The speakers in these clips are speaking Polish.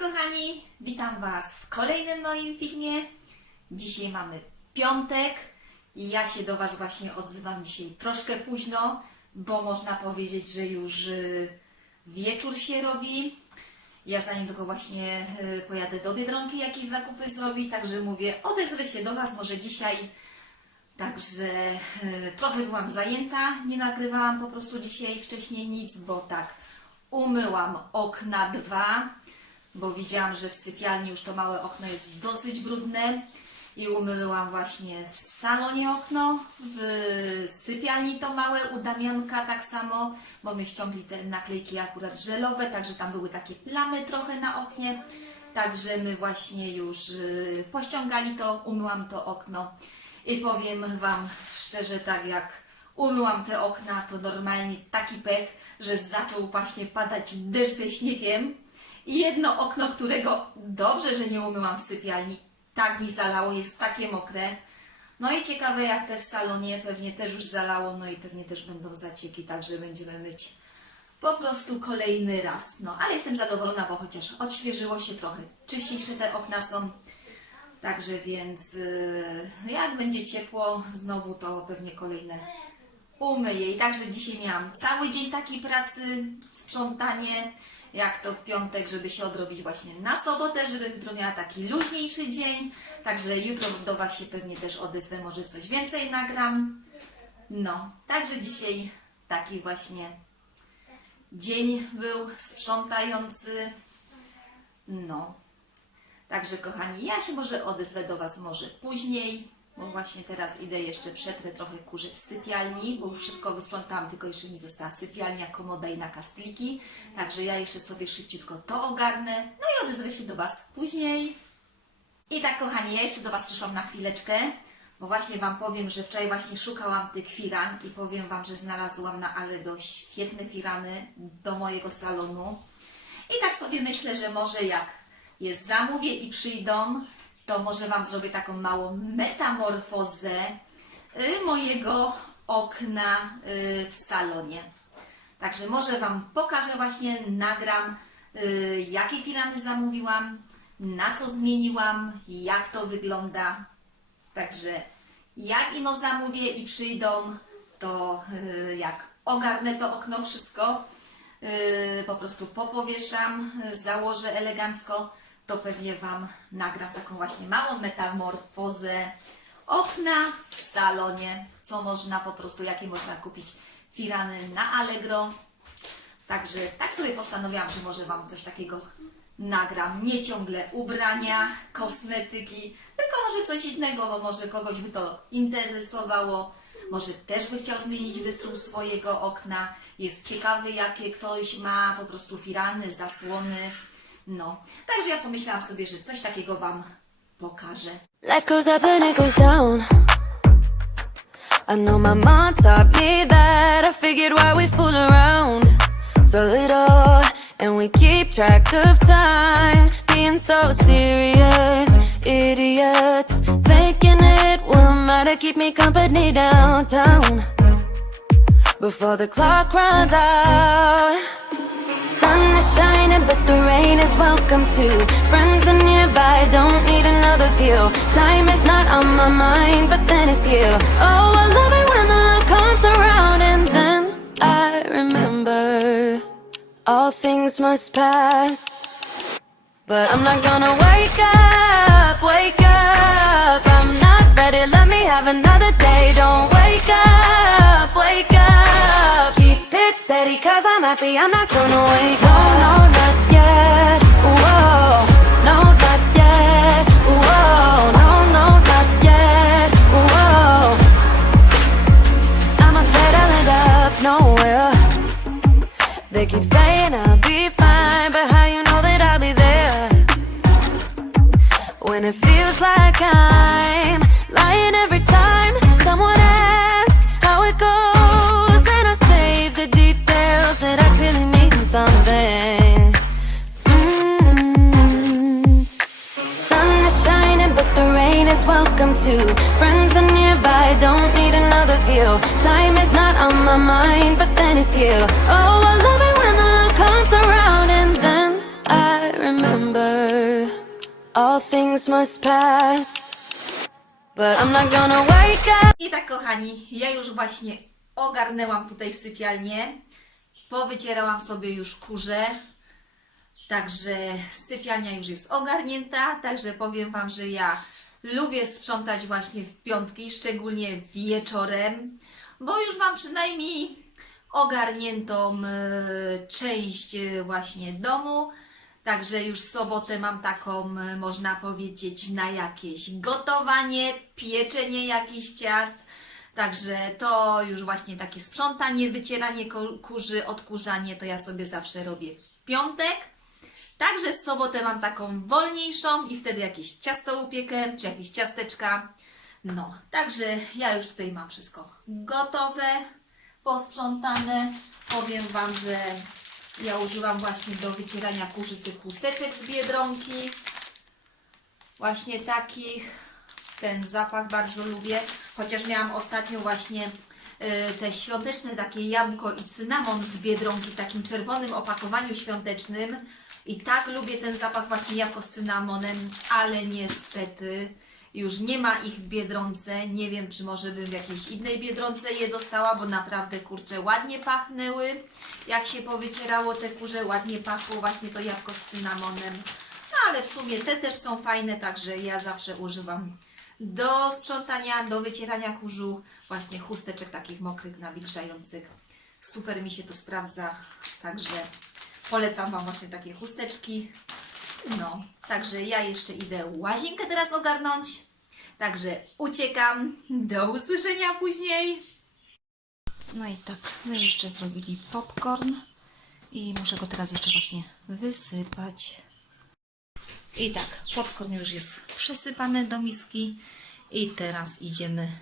kochani, witam Was w kolejnym moim filmie. Dzisiaj mamy piątek i ja się do Was właśnie odzywam dzisiaj troszkę późno, bo można powiedzieć, że już y, wieczór się robi. Ja za niedługo właśnie y, pojadę do Biedronki jakieś zakupy zrobić, także mówię, odezwę się do Was może dzisiaj. Także y, trochę byłam zajęta, nie nagrywałam po prostu dzisiaj wcześniej nic, bo tak, umyłam okna dwa, bo widziałam, że w sypialni już to małe okno jest dosyć brudne i umyłam właśnie w salonie okno, w sypialni to małe, u Damianka tak samo, bo my ściągli te naklejki akurat żelowe, także tam były takie plamy trochę na oknie, także my właśnie już y, pościągali to, umyłam to okno. I powiem Wam szczerze, tak jak umyłam te okna, to normalnie taki pech, że zaczął właśnie padać deszcz ze śniegiem jedno okno, którego dobrze, że nie umyłam w sypialni, tak mi zalało, jest takie mokre. No i ciekawe jak te w salonie, pewnie też już zalało, no i pewnie też będą zacieki, także będziemy myć po prostu kolejny raz. No, ale jestem zadowolona, bo chociaż odświeżyło się trochę, czyściejsze te okna są. Także więc y, jak będzie ciepło znowu, to pewnie kolejne umyję. I także dzisiaj miałam cały dzień takiej pracy, sprzątanie, jak to w piątek, żeby się odrobić właśnie na sobotę, żebym jutro miała taki luźniejszy dzień. Także jutro do Was się pewnie też odezwę, może coś więcej nagram. No, także dzisiaj taki właśnie dzień był sprzątający. No, Także kochani, ja się może odezwę do Was może później, bo właśnie teraz idę jeszcze przetrę trochę kurze w sypialni, bo już wszystko wysprzątałam, tylko jeszcze mi została sypialnia, komoda i nakastliki. Także ja jeszcze sobie szybciutko to ogarnę, no i odezwę się do Was później. I tak kochani, ja jeszcze do Was przyszłam na chwileczkę, bo właśnie Wam powiem, że wczoraj właśnie szukałam tych firan i powiem Wam, że znalazłam na Aledo świetne firany do mojego salonu. I tak sobie myślę, że może jak je zamówię i przyjdą, to może Wam zrobię taką małą metamorfozę y, mojego okna y, w salonie. Także może Wam pokażę właśnie, nagram y, jakie firany zamówiłam, na co zmieniłam, jak to wygląda. Także jak ino zamówię i przyjdą, to jak ogarnę to okno wszystko, po prostu popowieszam, założę elegancko, to pewnie Wam nagram taką właśnie małą metamorfozę okna w salonie, co można po prostu, jakie można kupić firany na Allegro. Także tak sobie postanowiłam, że może Wam coś takiego nagram. Nie ciągle ubrania, kosmetyki, tylko może coś innego, bo może kogoś by to interesowało. Może też by chciał zmienić wystrój swojego okna. Jest ciekawy, jakie ktoś ma po prostu firany, zasłony. No, także ja pomyślałam sobie, że coś takiego Wam pokażę. Life goes up and it goes down. I know my mom taught me that. I figured why we fool around so little and we keep track of time. Being so serious, idiots. Thinking it will matter, keep me company downtown before the clock runs out. Sun is shining, but the rain welcome to. Friends are nearby, don't need another view. Time is not on my mind, but then it's you. Oh, I love it when the love comes around, and then I remember all things must pass. But I'm not gonna wake up, wake up. I'm not ready, let me have another day. Don't wake up, wake up. Keep it steady, cause I'm happy, I'm not gonna wake up. Nowhere. They keep saying I'll be fine, but how you know that I'll be there? When it feels like I'm lying every time someone asks how it goes, and I save the details that actually mean something. Mm. Sun is shining, but the rain is welcome too. Friends are nearby, don't need another view. Time on my mind, but then it's you. Oh, I love it when the love comes around, and then I remember Christmas must pass. But I'm not gonna wake up. I tak, kochani, ja już właśnie ogarnęłam tutaj sypialnię. Powycierałam sobie już kurze. Także sypialnia już jest ogarnięta. Także powiem Wam, że ja lubię sprzątać właśnie w piątki, szczególnie wieczorem, bo już mam przynajmniej ogarniętą e, część e, właśnie domu. Także już sobotę mam taką, e, można powiedzieć, na jakieś gotowanie, pieczenie jakichś ciast. Także to już właśnie takie sprzątanie, wycieranie kurzy, odkurzanie to ja sobie zawsze robię w piątek. Także w sobotę mam taką wolniejszą i wtedy jakieś ciasto upiekę, czy jakieś ciasteczka. No, także ja już tutaj mam wszystko gotowe, posprzątane. Powiem Wam, że ja użyłam właśnie do wycierania kurzy tych chusteczek z Biedronki. Właśnie takich. Ten zapach bardzo lubię. Chociaż miałam ostatnio właśnie y, te świąteczne takie jabłko i cynamon z Biedronki w takim czerwonym opakowaniu świątecznym. I tak lubię ten zapach właśnie jabłko z cynamonem, ale niestety już nie ma ich w Biedronce. Nie wiem, czy może bym w jakiejś innej Biedronce je dostała, bo naprawdę, kurczę, ładnie pachnęły. Jak się powycierało te kurze, ładnie pachło właśnie to jabłko z cynamonem. No ale w sumie te też są fajne, także ja zawsze używam do sprzątania, do wycierania kurzu właśnie chusteczek takich mokrych, nawilżających. Super mi się to sprawdza, także polecam Wam właśnie takie chusteczki. No, także ja jeszcze idę łazienkę teraz ogarnąć. Także uciekam. Do usłyszenia później. No i tak, my jeszcze zrobili popcorn i muszę go teraz jeszcze właśnie wysypać. I tak, popcorn już jest przesypany do miski i teraz idziemy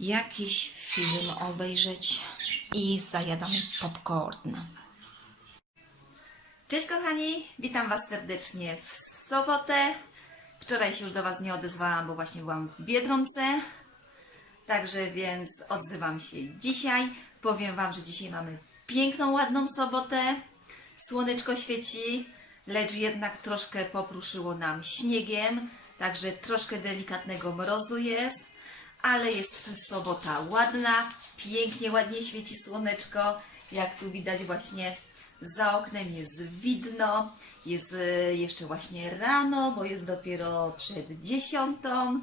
jakiś film obejrzeć i zajadamy popcorn. Cześć kochani, witam Was serdecznie w sobotę. Wczoraj się już do Was nie odezwałam, bo właśnie byłam w Biedronce. Także więc odzywam się dzisiaj. Powiem Wam, że dzisiaj mamy piękną, ładną sobotę. Słoneczko świeci, lecz jednak troszkę popruszyło nam śniegiem. Także troszkę delikatnego mrozu jest, ale jest sobota ładna. Pięknie, ładnie świeci słoneczko. Jak tu widać właśnie za oknem jest widno, jest e, jeszcze właśnie rano, bo jest dopiero przed dziesiątą.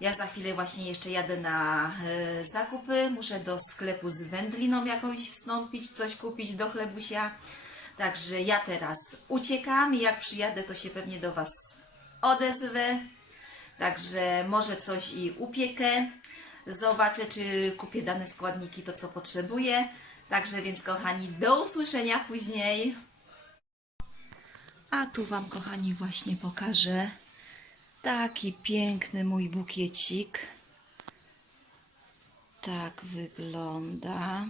Ja za chwilę właśnie jeszcze jadę na e, zakupy, muszę do sklepu z wędliną jakąś wstąpić, coś kupić do chlebusia. Także ja teraz uciekam i jak przyjadę, to się pewnie do Was odezwę. Także może coś i upiekę. Zobaczę, czy kupię dane składniki, to co potrzebuję. Także więc, kochani, do usłyszenia później. A tu Wam, kochani, właśnie pokażę taki piękny mój bukiecik. Tak wygląda.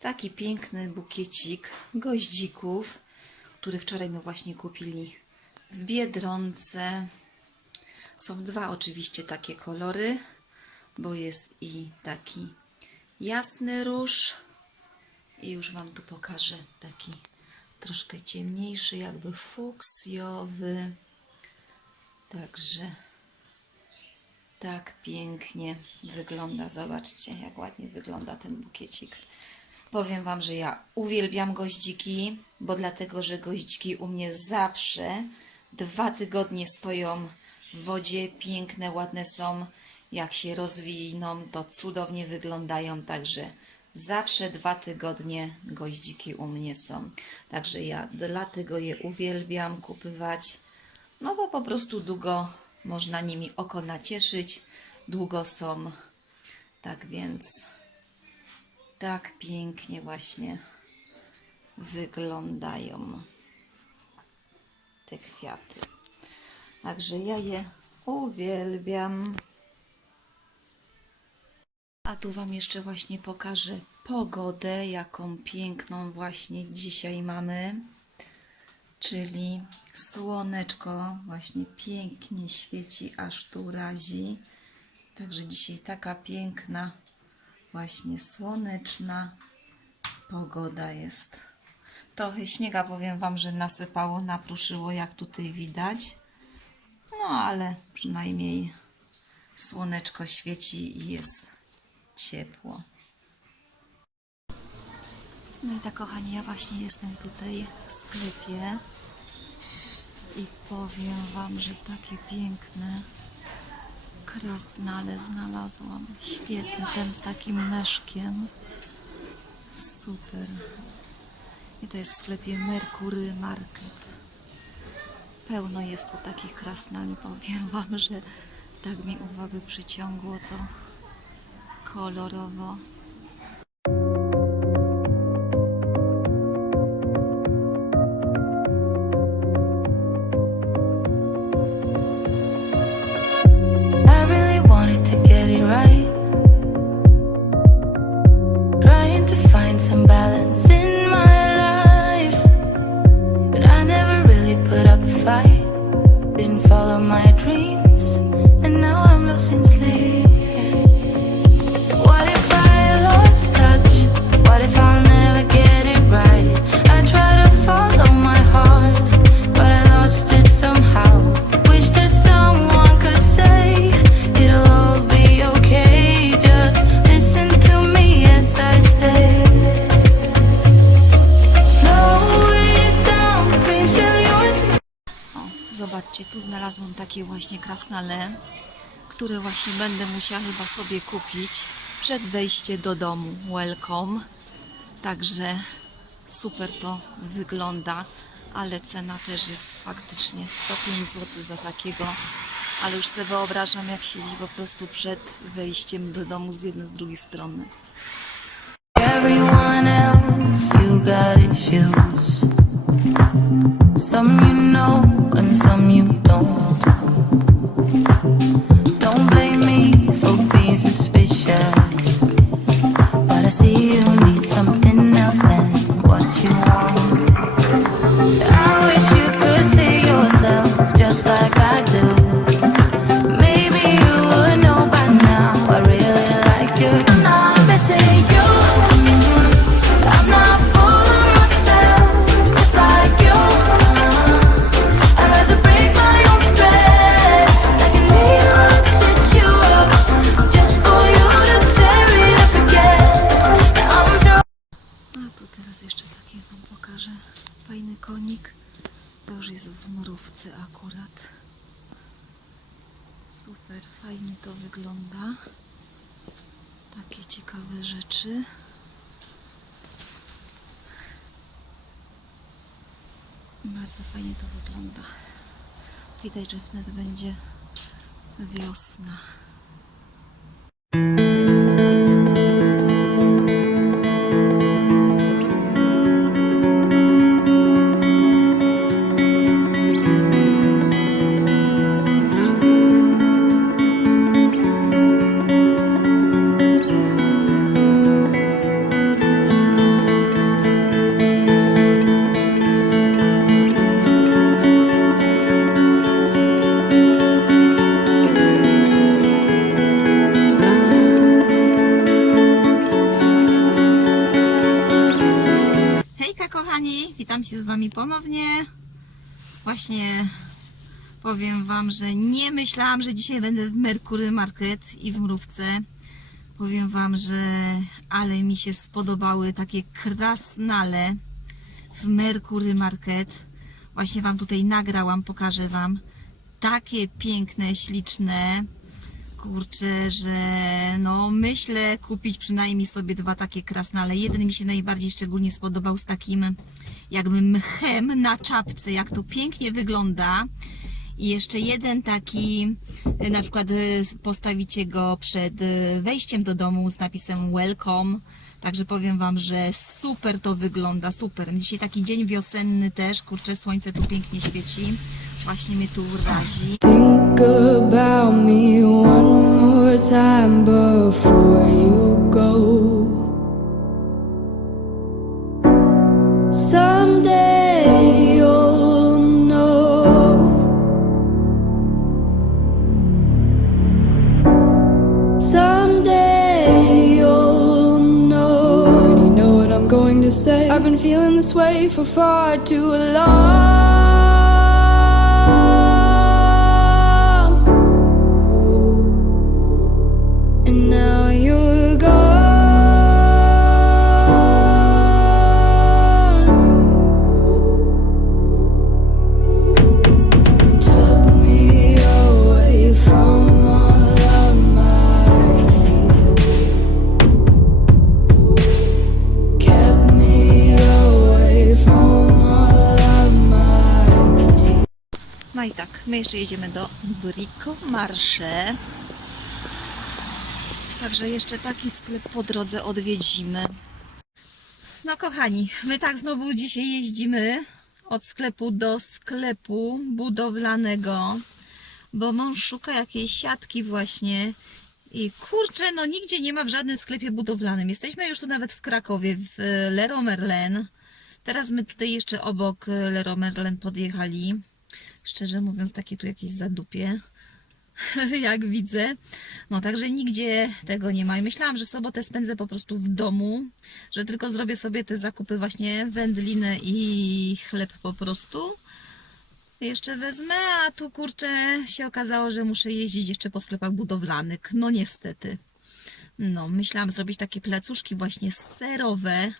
Taki piękny bukiecik goździków, który wczoraj my właśnie kupili w Biedronce. Są dwa oczywiście takie kolory, bo jest i taki jasny róż i już Wam tu pokażę taki troszkę ciemniejszy, jakby fuksjowy. Także tak pięknie wygląda. Zobaczcie, jak ładnie wygląda ten bukiecik. Powiem Wam, że ja uwielbiam goździki, bo dlatego, że goździki u mnie zawsze dwa tygodnie stoją w wodzie, piękne, ładne są. Jak się rozwiną, to cudownie wyglądają, także zawsze dwa tygodnie goździki u mnie są. Także ja dlatego je uwielbiam kupywać, no bo po prostu długo można nimi oko nacieszyć, długo są. Tak więc tak pięknie właśnie wyglądają te kwiaty. Także ja je uwielbiam. A tu Wam jeszcze właśnie pokażę pogodę, jaką piękną właśnie dzisiaj mamy. Czyli słoneczko właśnie pięknie świeci, aż tu razi. Także dzisiaj taka piękna, właśnie słoneczna pogoda jest. Trochę śniega, powiem Wam, że nasypało, napruszyło, jak tutaj widać. No ale przynajmniej słoneczko świeci i jest ciepło. No i tak kochani, ja właśnie jestem tutaj w sklepie i powiem Wam, że takie piękne krasnale znalazłam. Świetny, ten z takim meszkiem. Super. I to jest w sklepie Merkury Market. Pełno jest tu takich krasnali. Powiem Wam, że tak mi uwagę przyciągło to kolorowo. Tu znalazłam takie właśnie krasnale, które właśnie będę musiała chyba sobie kupić przed wejściem do domu. Welcome. Także super to wygląda, ale cena też jest faktycznie 105 zł za takiego. Ale już sobie wyobrażam, jak siedzi po prostu przed wejściem do domu z jednej, z drugiej strony. Everyone else, you got issues. Some you know, and some you don't. Rzeczy. Bardzo fajnie to wygląda. Widać, że wtedy będzie wiosna. Właśnie powiem Wam, że nie myślałam, że dzisiaj będę w Merkury Market i w Mrówce. Powiem Wam, że ale mi się spodobały takie krasnale w Merkury Market. Właśnie Wam tutaj nagrałam, pokażę Wam. Takie piękne, śliczne. Kurczę, że no myślę kupić przynajmniej sobie dwa takie krasnale. Jeden mi się najbardziej szczególnie spodobał z takim jakby mchem na czapce, jak to pięknie wygląda. I jeszcze jeden taki, e, na przykład e, postawicie go przed e, wejściem do domu z napisem welcome. Także powiem Wam, że super to wygląda, super. Dzisiaj taki dzień wiosenny też, kurczę, słońce tu pięknie świeci. Właśnie mnie tu razi. Think about me one more time before you for far too long. Jeszcze jedziemy do Brico Marché. Także jeszcze taki sklep po drodze odwiedzimy. No kochani, my tak znowu dzisiaj jeździmy od sklepu do sklepu budowlanego, bo mąż szuka jakiejś siatki właśnie i kurczę, no nigdzie nie ma w żadnym sklepie budowlanym. Jesteśmy już tu nawet w Krakowie, w Leroy Merlin. Teraz my tutaj jeszcze obok Leroy Merlin podjechali. Szczerze mówiąc, takie tu jakieś zadupie, jak widzę. No także nigdzie tego nie ma. I myślałam, że sobotę spędzę po prostu w domu, że tylko zrobię sobie te zakupy właśnie wędliny i chleb po prostu. Jeszcze wezmę, a tu kurczę się okazało, że muszę jeździć jeszcze po sklepach budowlanych. No niestety. No, myślałam zrobić takie plecuszki właśnie serowe,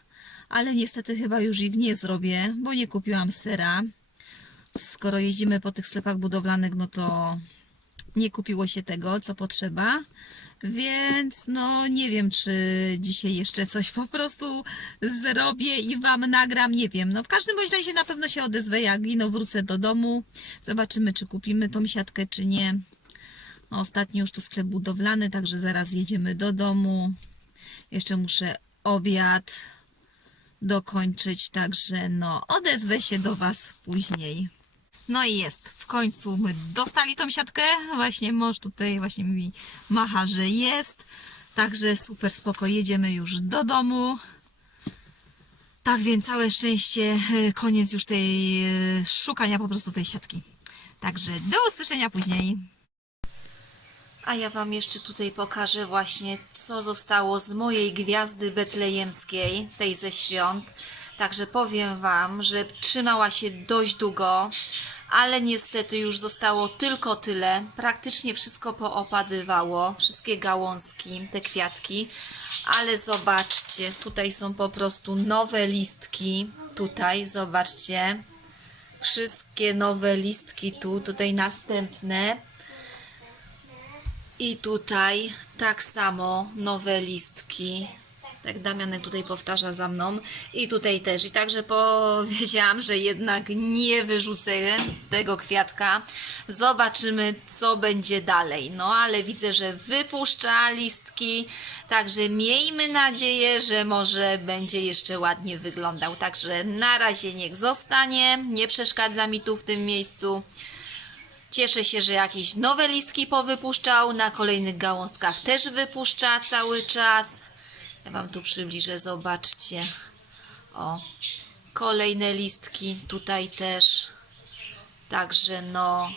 ale niestety chyba już ich nie zrobię, bo nie kupiłam sera. Skoro jeździmy po tych sklepach budowlanych, no to nie kupiło się tego, co potrzeba. Więc no nie wiem, czy dzisiaj jeszcze coś po prostu zrobię i Wam nagram, nie wiem. No w każdym bądź razie na pewno się odezwę, jak no wrócę do domu. Zobaczymy, czy kupimy tą siatkę, czy nie. No, ostatnio już tu sklep budowlany, także zaraz jedziemy do domu. Jeszcze muszę obiad dokończyć, także no odezwę się do Was później. No i jest, w końcu my dostali tą siatkę, właśnie mąż tutaj właśnie mi macha, że jest, także super spoko, jedziemy już do domu. Tak więc całe szczęście, e, koniec już tej e, szukania po prostu tej siatki. Także do usłyszenia później. A ja Wam jeszcze tutaj pokażę właśnie, co zostało z mojej gwiazdy betlejemskiej, tej ze świąt. Także powiem Wam, że trzymała się dość długo, ale niestety już zostało tylko tyle. Praktycznie wszystko poopadywało, wszystkie gałązki, te kwiatki. Ale zobaczcie, tutaj są po prostu nowe listki. Tutaj, zobaczcie. Wszystkie nowe listki tu, tutaj następne. I tutaj tak samo nowe listki. Tak Damianek tutaj powtarza za mną. I tutaj też. I także powiedziałam, że jednak nie wyrzucę tego kwiatka. Zobaczymy, co będzie dalej. No ale widzę, że wypuszcza listki. Także miejmy nadzieję, że może będzie jeszcze ładnie wyglądał. Także na razie niech zostanie. Nie przeszkadza mi tu w tym miejscu. Cieszę się, że jakieś nowe listki powypuszczał. Na kolejnych gałązkach też wypuszcza cały czas. Ja Wam tu przybliżę, zobaczcie. O, kolejne listki tutaj też. Także no,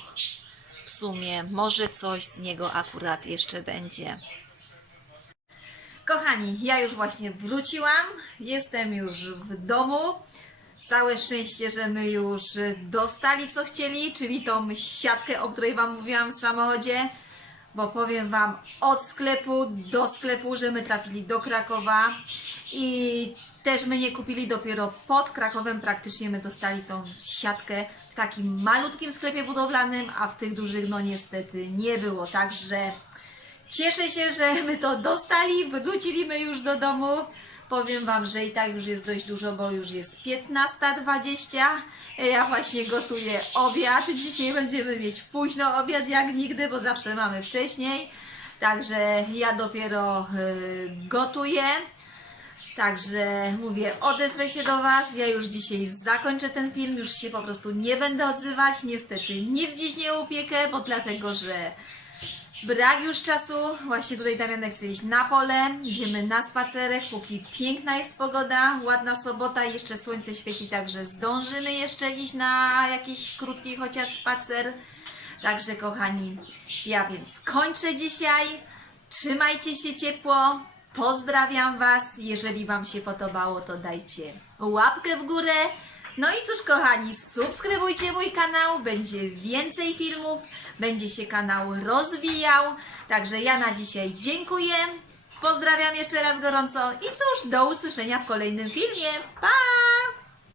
w sumie może coś z niego akurat jeszcze będzie. Kochani, ja już właśnie wróciłam. Jestem już w domu. Całe szczęście, że my już dostali co chcieli, czyli tą siatkę, o której Wam mówiłam w samochodzie. Bo powiem Wam od sklepu do sklepu, że my trafili do Krakowa i też my nie kupili dopiero pod Krakowem. Praktycznie my dostali tą siatkę w takim malutkim sklepie budowlanym, a w tych dużych no niestety nie było. Także Cieszę się, że my to dostali, wrócili my już do domu. Powiem Wam, że i tak już jest dość dużo, bo już jest 15.20. Ja właśnie gotuję obiad. Dzisiaj będziemy mieć późno obiad jak nigdy, bo zawsze mamy wcześniej. Także ja dopiero y, gotuję. Także mówię, odezwę się do Was. Ja już dzisiaj zakończę ten film, już się po prostu nie będę odzywać. Niestety nic dziś nie upiekę, bo dlatego, że brak już czasu. Właśnie tutaj Damianek chce iść na pole. Idziemy na spacerek, póki piękna jest pogoda, ładna sobota, jeszcze słońce świeci, także zdążymy jeszcze iść na jakiś krótki chociaż spacer. Także kochani, ja więc kończę dzisiaj. Trzymajcie się ciepło. Pozdrawiam Was. Jeżeli Wam się podobało, to dajcie łapkę w górę. No i cóż, kochani, subskrybujcie mój kanał. Będzie więcej filmów. Będzie się kanał rozwijał. Także ja na dzisiaj dziękuję. Pozdrawiam jeszcze raz gorąco i cóż, do usłyszenia w kolejnym filmie. Pa!